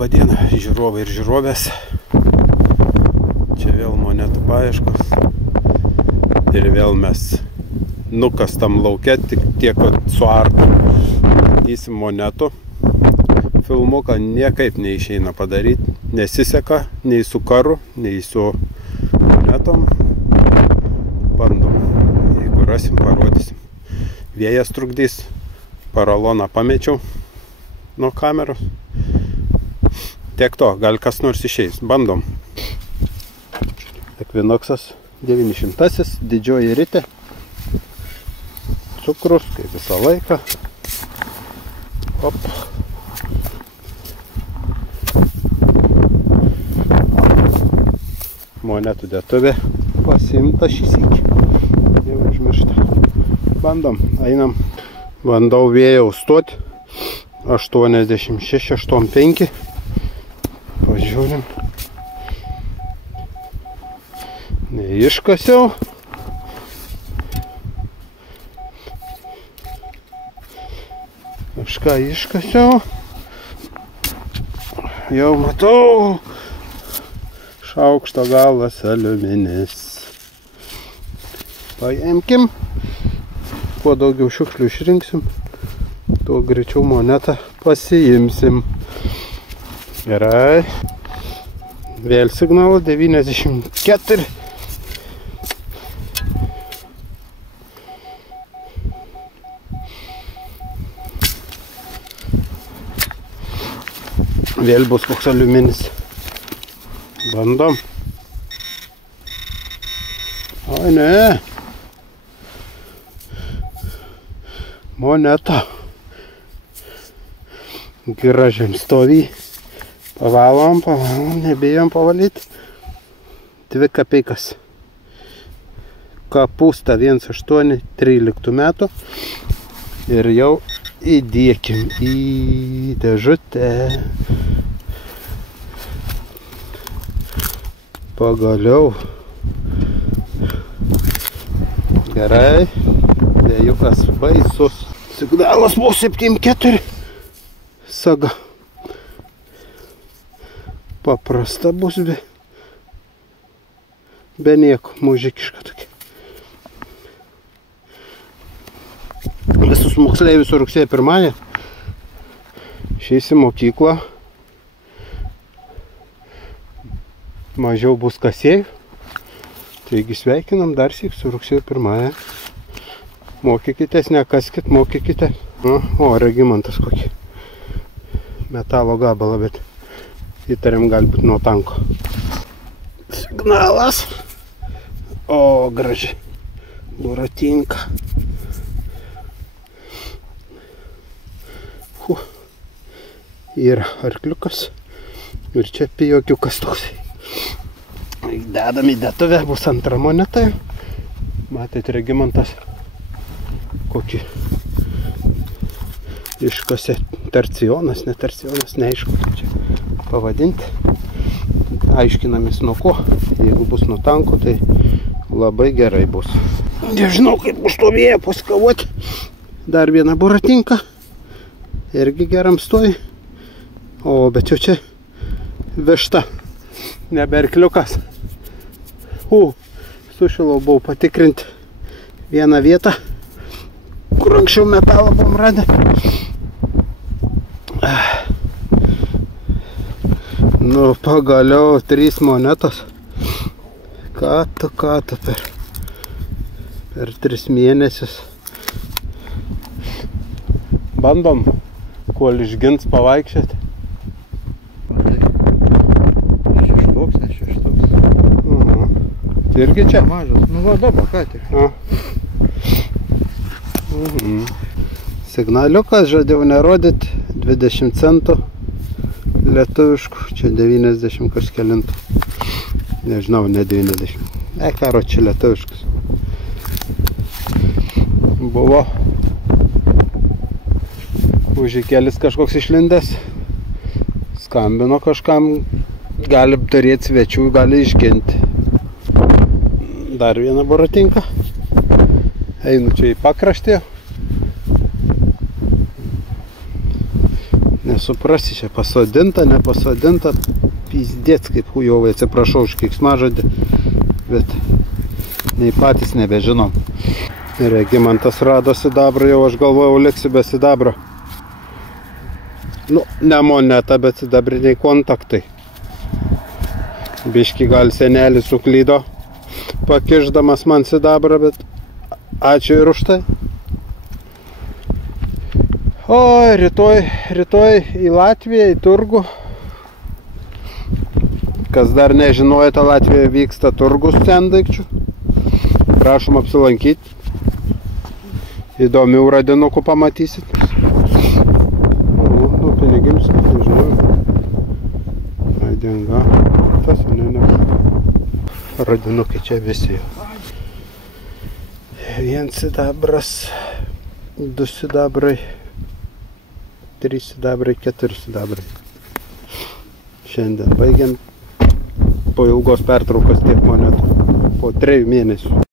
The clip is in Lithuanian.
Labadiena, žiūrovai ir žiūrovės. Čia vėl monetų paieškos. Ir vėl mes nukastam lauke, tik tiek, kad su arku. Matysim monetų. Filmuką niekaip neišeina padaryti. Nesiseka nei su karu, nei su monetom. Bandom. Jeigu rasim, parodysim. Vėjas trukdys. Paraloną pamečiau nuo kameros. Tiek to, gal kas nors išeis. Bandom. Equinoxas 900, didžioji ritė. Cukrus, kaip visą laiką. Op. Monetų dėtuvė pasiimta šį sykį. Jau užmiršta. Bandom, einam. Bandau vėją stoti. 86, 85. Pažiūrim. Neiškasiau. Kažką iškasiau. Jau matau. Šaukšto galas aliuminis. Paimkim. Kuo daugiau šiukšlių išrinksim, tuo greičiau monetą pasiimsim. Gerai. Vėl signalas 94. Vėl bus koks aliuminis. Bandom. Oi, ne. Moneta. Gražiam stovy. Pavalom, nebijom pavalyti. 2 kapeikas. Kapūsta 1,8 13 metų. Ir jau įdėkim į dėžutę. Pagaliau. Gerai. Vėjukas baisus. Signalas buvo 7,4. Saga. Paprasta bus be nieko, mužikiška tokia. Visus moksleivius rugsėjo 1. Išeis į mokyklą. Mažiau bus kasėjų. Taigi sveikinam dar syk su rugsėjo 1. Mokykitės, nekaskit, mokykite. O, regimantas kokį. Metalo gabalą, bet įtariam galbūt nuo tanko. Signalas. O, graži. Buratinka. Yra arkliukas. Ir čia pijokiukas toksai. Dedam į dėtuvę, bus antra moneta. Matėt, regimantas kokį iškasė tercionas, ne tercionas, neaišku, kaip čia pavadinti. Aiškinamės nuo ko. Jeigu bus nuo tanko, tai labai gerai bus. Nežinau, kaip užtovėjo paskavoti. Dar viena buratinka. Irgi geram stoji. O, bet jau čia vežta. Nebe arkliukas. Sušilau, buvau patikrinti vieną vietą, kur anksčiau metalą buvom radę. Nu, pagaliau 3 monetos. Ką tu per 3 mėnesius. Bandom, kol išgins pavaikščioti. Šeštoks, ne šeštoks. Irgi čia? Mažas. Nu, va, dabar, ką tik. Signaliukas žadėjau nerodyti, 20 centų lietuviškų, čia 90 kažkelintų. Nežinau, ne 90. Karo, čia lietuviškas. Buvo užikelis kažkoks išlindęs. Skambino kažkam, gali turėti svečių, gali išginti. Dar viena buratinka. Einu čia į pakraštį. Nesuprasi, čia pasodinta, nepasodinta. Pizdėts kaip hujovai, atsiprašau už keiksmažodį, bet nei patys nebežinom. Regimantas rado sidabrą, jau aš galvojau liksi be sidabro. Nu, ne moneta, bet sidabriniai kontaktai. Biški gal senelis suklydo, pakišdamas man sidabrą, bet ačiū ir už tai. O, rytoj į Latviją, į turgų. Kas dar nežinojate, Latvijoje vyksta turgus sendaikčių. Prašom apsilankyti. Įdomių radinukų pamatysit. Nu, pinigims, nežinau. Aidinga. Tas, ne. Radinukai čia visi jau. 1 sidabras, 2 sidabrai, 3 sidabrai, 4 sidabrai. Šiandien baigiam po ilgos pertraukos tiek monetų. Po 3 mėnesių.